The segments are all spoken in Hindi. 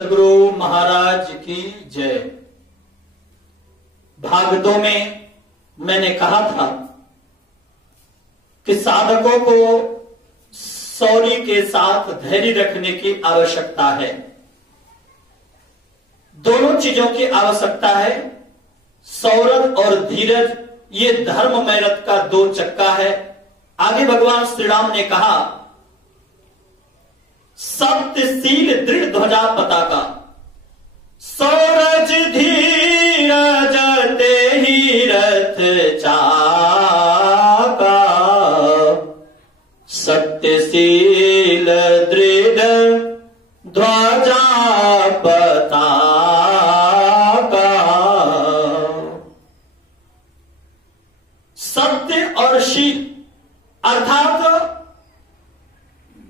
गुरु महाराज की जय। भाग 2 में मैंने कहा था कि साधकों को शौर्य के साथ धैर्य रखने की आवश्यकता है। दोनों चीजों की आवश्यकता है। शौर्य और धीरज ये धर्ममय रथ का 2 चक्का है। आगे भगवान श्री राम ने कहा, सत्यशील दृढ़ ध्वजा पताका, सौरज धीरज तेहि रथ चाका, सत्यशील दृढ़ ध्वजा पताका। सत्य और शील अर्थात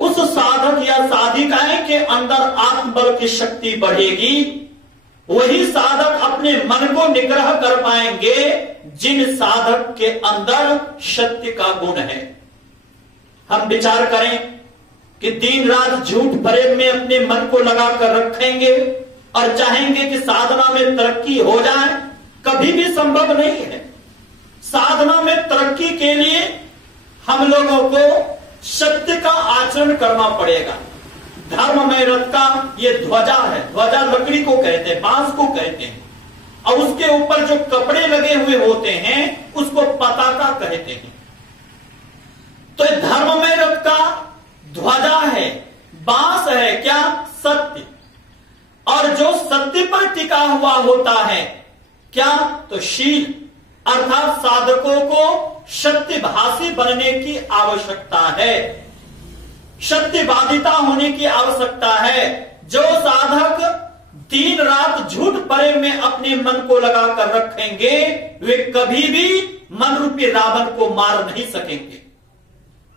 उस साधक या साधिकाएं के अंदर आत्मबल की शक्ति बढ़ेगी, वही साधक अपने मन को निग्रह कर पाएंगे जिन साधक के अंदर सत्य का गुण है। हम विचार करें कि दिन रात झूठ प्रेम में अपने मन को लगाकर रखेंगे और चाहेंगे कि साधना में तरक्की हो जाए, कभी भी संभव नहीं है। साधना में तरक्की के लिए हम लोगों को सत्य का आचरण करना पड़ेगा। धर्ममय रथ का ये ध्वजा है। ध्वजा लकड़ी को कहते हैं, बांस को कहते हैं, और उसके ऊपर जो कपड़े लगे हुए होते हैं उसको पताका कहते हैं। तो धर्ममय रथ का ध्वजा है, बांस है क्या? सत्य। और जो सत्य पर टिका हुआ होता है क्या? तो शील। अर्थात साधकों को सत्यभाषी बनने की आवश्यकता है, सत्यवादिता होने की आवश्यकता है। जो साधक दिन रात झूठ प्रेम में अपने मन को लगाकर रखेंगे वे कभी भी मन रूपी रावण को मार नहीं सकेंगे।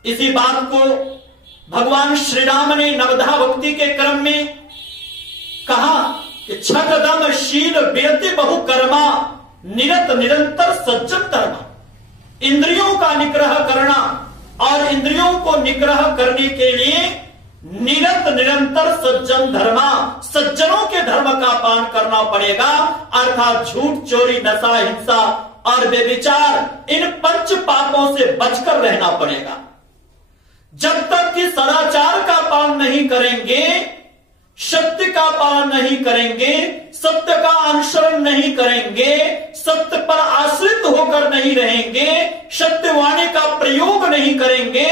इसी बात को भगवान श्री राम ने नवधा भक्ति के क्रम में कहा कि छठदम शील विरति बहुकर्मा, निरत निरंतर सज्जन धर्मा। इंद्रियों का निग्रह करना और इंद्रियों को निग्रह करने के लिए निरत निरंतर सज्जन धर्मा, सज्जनों के धर्म का पालन करना पड़ेगा। अर्थात झूठ, चोरी, नशा, हिंसा और व्यभिचार, इन 5 पापों से बचकर रहना पड़ेगा। जब तक कि सदाचार का पालन नहीं करेंगे, सत्य का पालन नहीं करेंगे, सत्य का अनुसरण नहीं करेंगे, सत्य पर आश्रित होकर नहीं रहेंगे, सत्यवाणी का प्रयोग नहीं करेंगे,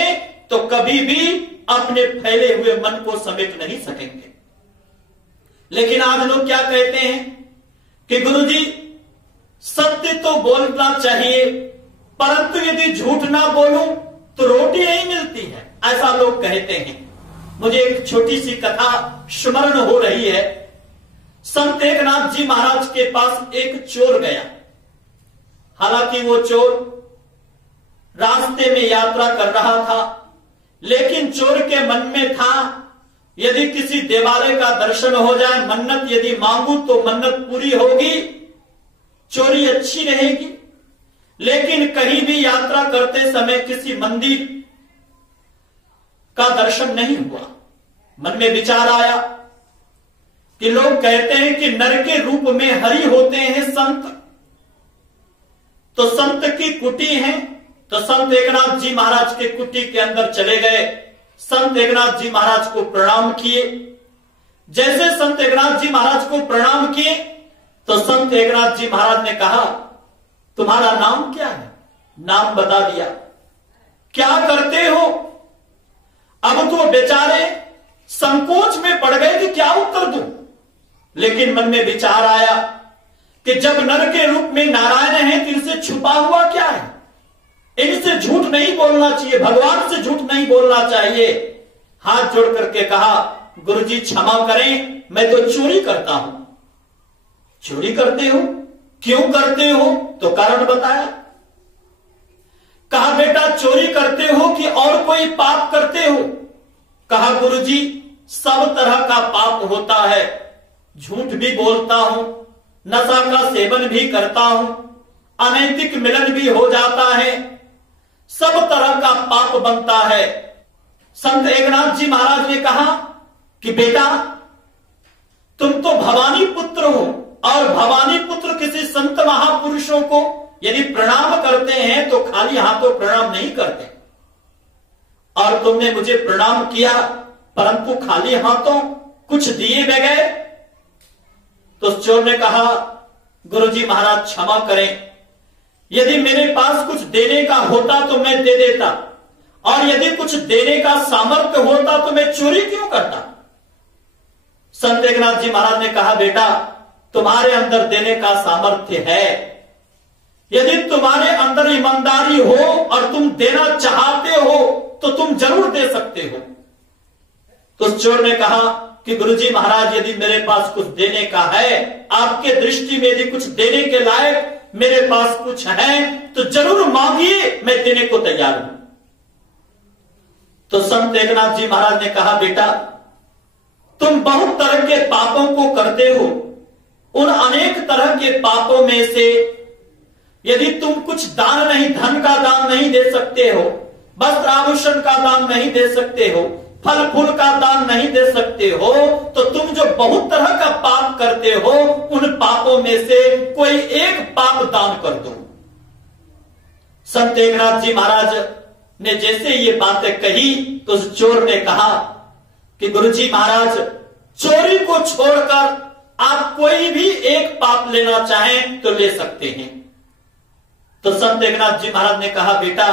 तो कभी भी अपने फैले हुए मन को समेट नहीं सकेंगे। लेकिन आज लोग क्या कहते हैं कि गुरुजी सत्य तो बोलना चाहिए, परंतु यदि झूठ ना बोलूं तो रोटी नहीं मिलती है, ऐसा लोग कहते हैं। मुझे एक छोटी सी कथा स्मरण हो रही है। संत एकनाथ जी महाराज के पास एक चोर गया। हालांकि वो चोर रास्ते में यात्रा कर रहा था, लेकिन चोर के मन में था यदि किसी देवालय का दर्शन हो जाए, मन्नत यदि मांगू तो मन्नत पूरी होगी, चोरी अच्छी रहेगी। लेकिन कहीं भी यात्रा करते समय किसी मंदिर का दर्शन नहीं हुआ। मन में विचार आया कि लोग कहते हैं कि नर के रूप में हरि होते हैं संत, तो संत की कुटी है, तो संत एकनाथ जी महाराज के कुटी के अंदर चले गए। संत एकनाथ जी महाराज को प्रणाम किए। जैसे संत एकनाथ जी महाराज को प्रणाम किए तो संत एकनाथ जी महाराज ने कहा, तुम्हारा नाम क्या है? नाम बता दिया। क्या करते हो? अब तो बेचारे संकोच में पड़ गए कि क्या उत्तर दूं। लेकिन मन में विचार आया कि जब नर के रूप में नारायण है तो इनसे छुपा हुआ क्या है? इनसे झूठ नहीं बोलना चाहिए, भगवान से झूठ नहीं बोलना चाहिए। हाथ जोड़ करके कहा, गुरुजी क्षमा करें, मैं तो चोरी करता हूं। चोरी करते हो? क्यों करते हो? तो कारण बताया। कहा, बेटा चोरी करते हो कि और कोई पाप करते हो? कहा, गुरुजी सब तरह का पाप होता है, झूठ भी बोलता हूं, नशा का सेवन भी करता हूं, अनैतिक मिलन भी हो जाता है, सब तरह का पाप बनता है। संत एकनाथ जी महाराज ने कहा कि बेटा तुम तुम तो भवानी पुत्र हो, और भवानी पुत्र किसी संत महापुरुषों को यदि प्रणाम करते हैं तो खाली हाथों प्रणाम नहीं करते, और तुमने मुझे प्रणाम किया परंतु खाली हाथों कुछ दिए बगैर। तो चोर ने कहा, गुरुजी महाराज क्षमा करें, यदि मेरे पास कुछ देने का होता तो मैं दे देता, और यदि कुछ देने का सामर्थ्य होता तो मैं चोरी क्यों करता। संत एकनाथ जी महाराज ने कहा, बेटा तुम्हारे अंदर देने का सामर्थ्य है, यदि तुम्हारे अंदर ईमानदारी हो और तुम देना चाहते हो तो तुम जरूर दे सकते हो। तो चोर ने कहा कि गुरुजी महाराज यदि मेरे पास कुछ देने का है, आपके दृष्टि में यदि कुछ देने के लायक मेरे पास कुछ है तो जरूर मांगिए, मैं देने को तैयार हूं। तो संत एकनाथ जी महाराज ने कहा, बेटा तुम बहुत तरह के पापों को करते हो, उन अनेक तरह के पापों में से यदि तुम कुछ दान नहीं, धन का दान नहीं दे सकते हो, वस्त्र आभूषण का दान नहीं दे सकते हो, फल फूल का दान नहीं दे सकते हो, तो तुम जो बहुत तरह का पाप करते हो उन पापों में से कोई एक पाप दान कर दो। संत एकनाथ जी महाराज ने जैसे ये बातें कही तो उस चोर ने कहा कि गुरुजी महाराज चोरी को छोड़कर आप कोई भी एक पाप लेना चाहें तो ले सकते हैं। तो संत एकनाथ जी महाराज ने कहा, बेटा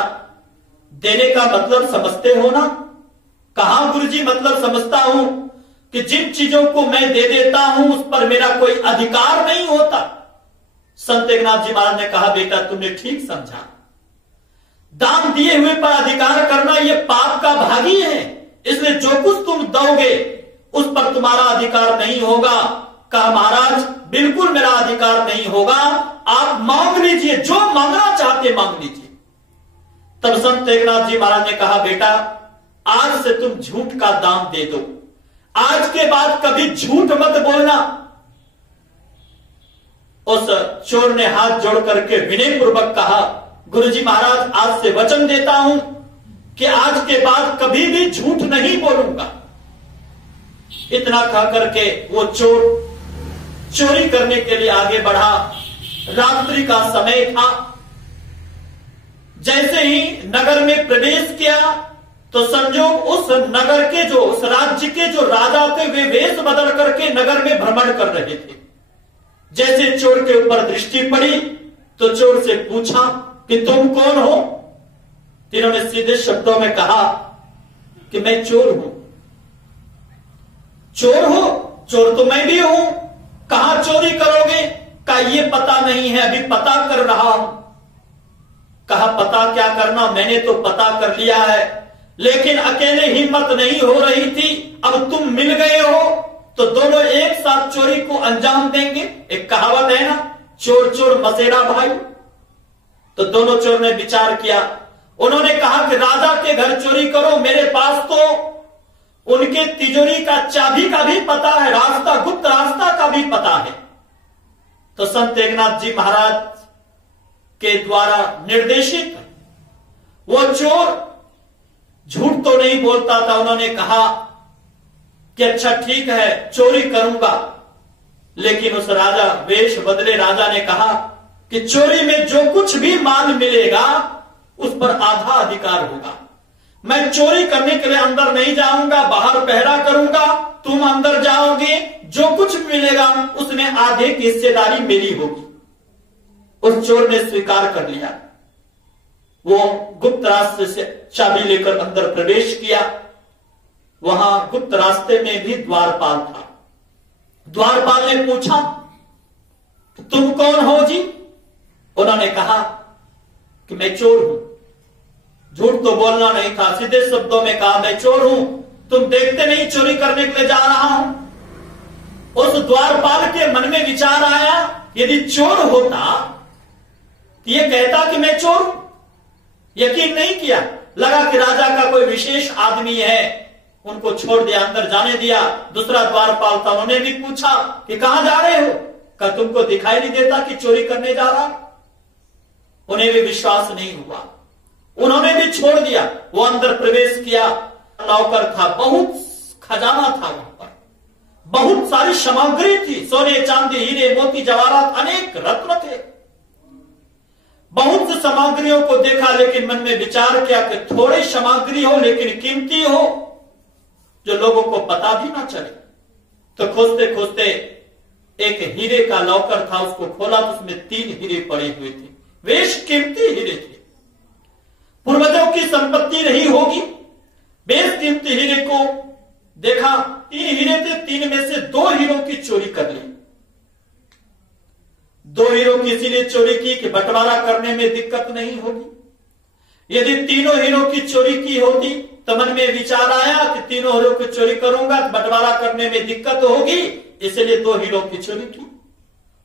देने का मतलब समझते हो ना। कहा गुरुजी मतलब समझता हूं कि जिन चीजों को मैं दे देता हूं उस पर मेरा कोई अधिकार नहीं होता। संत एकनाथ जी महाराज ने कहा, बेटा तुमने ठीक समझा, दान दिए हुए पर अधिकार करना यह पाप का भागी है, इसलिए जो कुछ तुम दोगे उस पर तुम्हारा अधिकार नहीं होगा। कहा महाराज बिल्कुल मेरा अधिकार नहीं होगा, आप मांग लीजिए, जो मांगना चाहते मांग लीजिए। तब संत एकनाथ जी महाराज ने कहा, बेटा आज से तुम झूठ का दान दे दो, आज के बाद कभी झूठ मत बोलना। उस चोर ने हाथ जोड़ करके विनय पूर्वक कहा, गुरुजी महाराज आज से वचन देता हूं कि आज के बाद कभी भी झूठ नहीं बोलूंगा। इतना कह करके वो चोर चोरी करने के लिए आगे बढ़ा। रात्रि का समय था। जैसे ही नगर में प्रवेश किया तो संजोग उस नगर के जो, उस राज्य के जो राजा थे वे वेश बदल करके नगर में भ्रमण कर रहे थे। जैसे चोर के ऊपर दृष्टि पड़ी तो चोर से पूछा कि तुम कौन हो। तिन्होंने सीधे शब्दों में कहा कि मैं चोर हूं। चोर हो? चोर तो मैं भी हूं। कहां चोरी करोगे? कहा ये पता नहीं है, अभी पता कर रहा हूं। कहा पता क्या करना, मैंने तो पता कर लिया है, लेकिन अकेले हिम्मत नहीं हो रही थी। अब तुम मिल गए हो तो दोनों एक साथ चोरी को अंजाम देंगे। एक कहावत है ना, चोर चोर मसेरा भाई। तो दोनों चोर ने विचार किया। उन्होंने कहा कि राजा के घर चोरी करो, मेरे पास तो उनके तिजोरी का चाबी का भी पता है, रास्ता, गुप्त रास्ता का भी पता है। तो संत एकनाथ जी महाराज के द्वारा निर्देशित वो चोर झूठ तो नहीं बोलता था। उन्होंने कहा कि अच्छा ठीक है चोरी करूंगा, लेकिन उस राजा, वेश बदले राजा ने कहा कि चोरी में जो कुछ भी माल मिलेगा उस पर आधा अधिकार होगा। मैं चोरी करने के लिए अंदर नहीं जाऊंगा, बाहर पहरा करूंगा, तुम अंदर जाओगे, जो कुछ मिलेगा उसमें आधे की हिस्सेदारी मेरी होगी। उस चोर ने स्वीकार कर लिया। वो गुप्त रास्ते से चाबी लेकर अंदर प्रवेश किया। वहां गुप्त रास्ते में भी द्वारपाल था। द्वारपाल ने पूछा तुम कौन हो जी? उन्होंने कहा कि मैं चोर हूं। झूठ तो बोलना नहीं था, सीधे शब्दों में कहा मैं चोर हूं, तुम देखते नहीं चोरी करने के लिए जा रहा हूं। उस द्वारपाल के मन में विचार आया, यदि चोर होता तो ये कहता कि मैं चोर हूं। यकीन नहीं किया, लगा कि राजा का कोई विशेष आदमी है, उनको छोड़ दिया, अंदर जाने दिया। दूसरा द्वारपाल था, उन्होंने भी पूछा कि कहां जा रहे हो? क्या तुमको दिखाई नहीं देता कि चोरी करने जा रहा? उन्हें भी विश्वास नहीं हुआ, उन्होंने भी छोड़ दिया। वो अंदर प्रवेश किया। नौकर था, बहुत खजाना था वहां पर, बहुत सारी सामग्री थी, सोने चांदी हीरे मोती जवाहरात अनेक रत्न थे। बहुत सी सामग्रियों को देखा, लेकिन मन में विचार किया कि थोड़ी सामग्री हो लेकिन कीमती हो, जो लोगों को पता भी ना चले। तो खोजते खोजते एक हीरे का लॉकर था, उसको खोला तो उसमें 3 हीरे पड़े हुए थे, बेश कीमती हीरे थे, पूर्वजों की संपत्ति रही होगी। बेश कीमती हीरे को देखा, 3 हीरे थे, 3 में से 2 हीरों की चोरी कर ली। 2 हीरों की इसीलिए चोरी की कि बंटवारा करने में दिक्कत नहीं होगी। यदि तीनों हीरों की चोरी की होती तो मन में विचार आया कि तीनों हीरों की चोरी करूंगा तो बंटवारा करने में दिक्कत होगी, इसलिए 2 हीरों की चोरी की।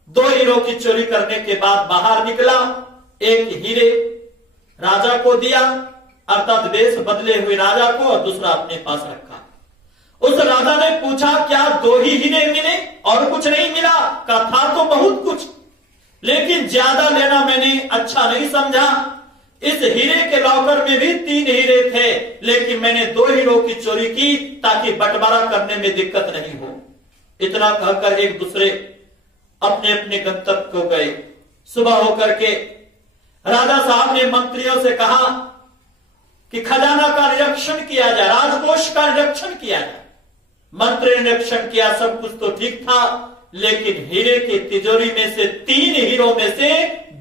2 हीरों की चोरी करने के बाद बाहर निकला, एक हीरे राजा को दिया, अर्थात वेश बदले हुए राजा को, और दूसरा अपने पास रखा। उस राजा ने पूछा, क्या 2 ही हीरे मिले और कुछ नहीं मिला? कहा था तो बहुत कुछ, लेकिन ज्यादा लेना मैंने अच्छा नहीं समझा। इस हीरे के लॉकर में भी 3 हीरे थे, लेकिन मैंने 2 हीरों की चोरी की ताकि बंटवारा करने में दिक्कत नहीं हो। इतना कहकर एक दूसरे अपने अपने गंतव्य को गए। सुबह होकर के राजा साहब ने मंत्रियों से कहा कि खजाना का निरीक्षण किया जाए, राजकोष का निरीक्षण किया जाए। मंत्री ने निरीक्षण किया, सब कुछ तो ठीक था, लेकिन हीरे की तिजोरी में से 3 हीरों में से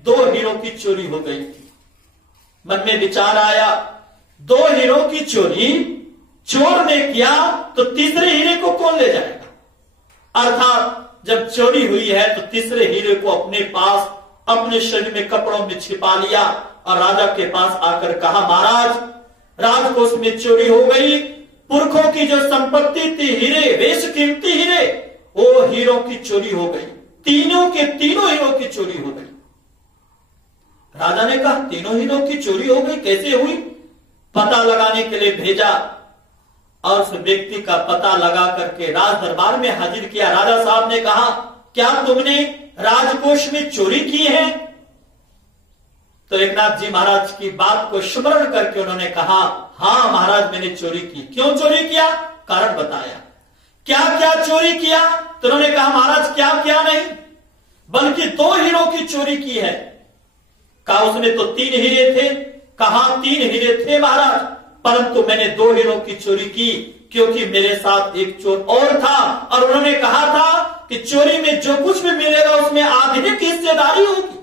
2 हीरों की चोरी हो गई थी। मन में विचार आया, 2 हीरों की चोरी चोर ने किया तो तीसरे हीरे को कौन ले जाएगा? अर्थात जब चोरी हुई है तो तीसरे हीरे को अपने पास, अपने शरीर में कपड़ों में छिपा लिया और राजा के पास आकर कहा, महाराज राजकोष में चोरी हो गई, पुरखों की जो संपत्ति थी हीरे, बेश कीमती हीरे, वो हीरों की चोरी हो गई, तीनों के तीनों हीरों की चोरी हो गई। राजा ने कहा, तीनों हीरों की चोरी हो गई, कैसे हुई? पता लगाने के लिए भेजा और उस व्यक्ति का पता लगा करके राज दरबार में हाजिर किया। राजा साहब ने कहा, क्या तुमने राजकोष में चोरी की है? तो एकनाथ जी महाराज की बात को स्मरण करके उन्होंने कहा, हाँ महाराज मैंने चोरी की। क्यों चोरी किया? कारण बताया। क्या क्या चोरी किया? तो उन्होंने कहा, महाराज क्या क्या नहीं, बल्कि 2 हीरों की चोरी की है। कहा उसमें तो 3 हीरे थे। कहा 3 हीरे थे महाराज, परंतु मैंने 2 हीरों की चोरी की क्योंकि मेरे साथ एक चोर और था, और उन्होंने कहा था कि चोरी में जो कुछ भी मिलेगा उसमें आधे की हिस्सेदारी होगी,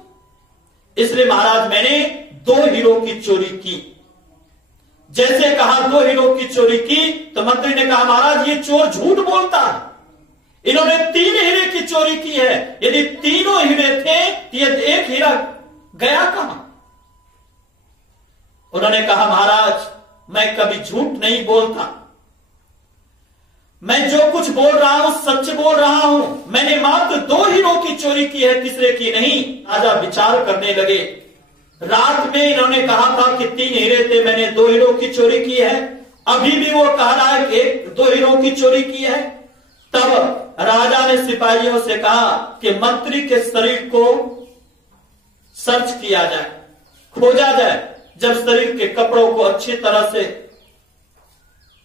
इसलिए महाराज मैंने 2 हीरों की चोरी की। जैसे कहा 2 हीरों की चोरी की, तो मंत्री ने कहा, महाराज ये चोर झूठ बोलता है, इन्होंने 3 हीरे की चोरी की है। यदि तीनों हीरे थे तो ये 1 हीरा गया कहां? उन्होंने कहा, महाराज मैं कभी झूठ नहीं बोलता, मैं जो कुछ बोल रहा हूं सच बोल रहा हूं, मैंने मात्र 2 हीरों की चोरी की है, तीसरे की नहीं। राजा विचार करने लगे। रात में इन्होंने कहा था कि 3 हीरे थे, मैंने 2 हीरों की चोरी की है, अभी भी वो कह रहा है कि 2 हीरों की चोरी की है। तब राजा ने सिपाहियों से कहा कि मंत्री के शरीर को सर्च किया जाए, खोजा जाए। जब शरीर के कपड़ों को अच्छी तरह से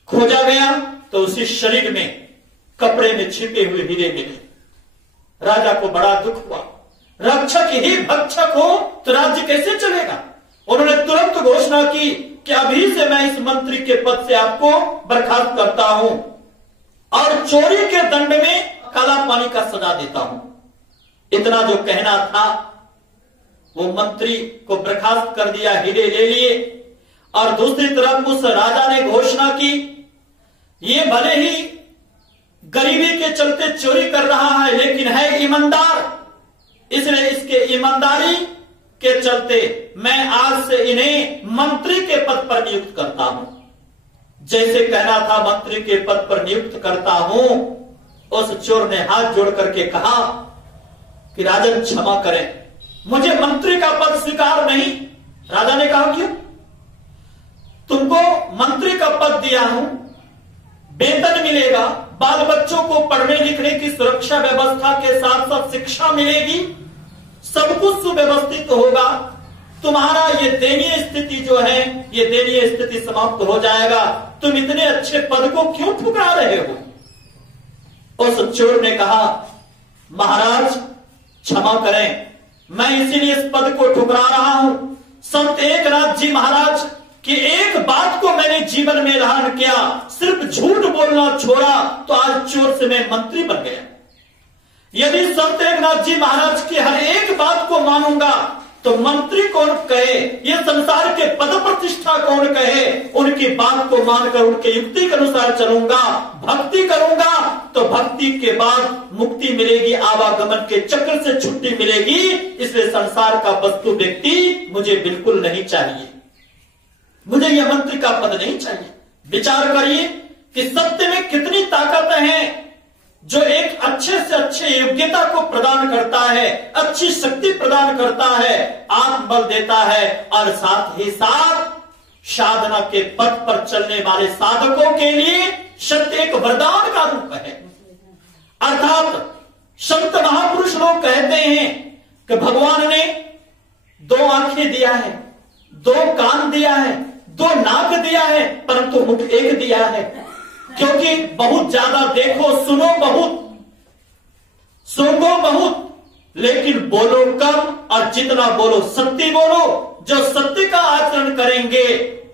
खोजा गया तो उसी शरीर में कपड़े में छिपे हुए हीरे मिले। राजा को बड़ा दुख हुआ, रक्षक ही भक्षक हो तो राज्य कैसे चलेगा? उन्होंने तुरंत घोषणा की कि अभी से मैं इस मंत्री के पद से आपको बर्खास्त करता हूं और चोरी के दंड में काला पानी का सजा देता हूं। इतना जो कहना था वो मंत्री को बर्खास्त कर दिया, हीरे ले लिए। और दूसरी तरफ उस राजा ने घोषणा की, ये भले ही गरीबी के चलते चोरी कर रहा है लेकिन है ईमानदार, इसलिए इसके ईमानदारी के चलते मैं आज से इन्हें मंत्री के पद पर नियुक्त करता हूं। जैसे कहना था मंत्री के पद पर नियुक्त करता हूं, उस चोर ने हाथ जोड़ करके कहा कि राजन क्षमा करें, मुझे मंत्री का पद स्वीकार नहीं। राजा ने कहा, क्यों? तुमको मंत्री का पद दिया हूं, वेतन मिलेगा, बाल बच्चों को पढ़ने लिखने की सुरक्षा व्यवस्था के साथ साथ शिक्षा मिलेगी, सब कुछ सुव्यवस्थित होगा, तुम्हारा ये दयनीय स्थिति जो है ये दयनीय स्थिति समाप्त हो जाएगा, तुम इतने अच्छे पद को क्यों ठुकरा रहे हो? उस चोर ने कहा, महाराज क्षमा करें, मैं इसीलिए इस पद को ठुकरा रहा हूं। संत एकनाथ जी महाराज कि एक बात को मैंने जीवन में धारण किया, सिर्फ झूठ बोलना छोड़ा, तो आज चोर से मैं मंत्री बन गया। यदि संत एकनाथ जी महाराज की हर एक बात को मानूंगा तो मंत्री कौन कहे, ये संसार के पद प्रतिष्ठा कौन कहे, उनकी बात को मानकर उनके युक्ति के अनुसार चलूंगा, भक्ति करूंगा तो भक्ति के बाद मुक्ति मिलेगी, आवागमन के चक्र से छुट्टी मिलेगी। इसलिए संसार का वस्तु व्यक्ति मुझे बिल्कुल नहीं चाहिए, मुझे यह मंत्री का पद नहीं चाहिए। विचार करिए कि सत्य में कितनी ताकत है, जो एक अच्छे से अच्छे योग्यता को प्रदान करता है, अच्छी शक्ति प्रदान करता है, आत्मबल देता है, और साथ ही साथ साधना के पथ पर चलने वाले साधकों के लिए सत्य एक वरदान का रूप है। अर्थात संत महापुरुष लोग कहते हैं कि भगवान ने 2 आंखें दिया है, 2 कान दिया है, 2 नाक दिया है, परंतु मुख एक दिया है। क्योंकि बहुत ज्यादा देखो, सुनो बहुत, सूंघो बहुत, लेकिन बोलो कम, और जितना बोलो सत्य बोलो। जो सत्य का आचरण करेंगे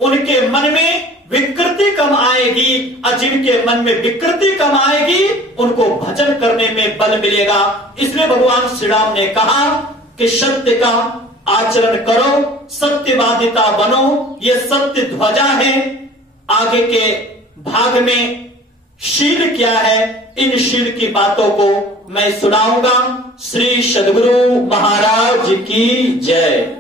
उनके मन में विकृति कम आएगी, और जिनके मन में विकृति कम आएगी उनको भजन करने में बल मिलेगा। इसलिए भगवान श्री राम ने कहा कि सत्य का आचरण करो, सत्यवादिता बनो, ये सत्य ध्वजा है। आगे के भाग में शील क्या है, इन शील की बातों को मैं सुनाऊंगा। श्री सद्गुरु महाराज की जय।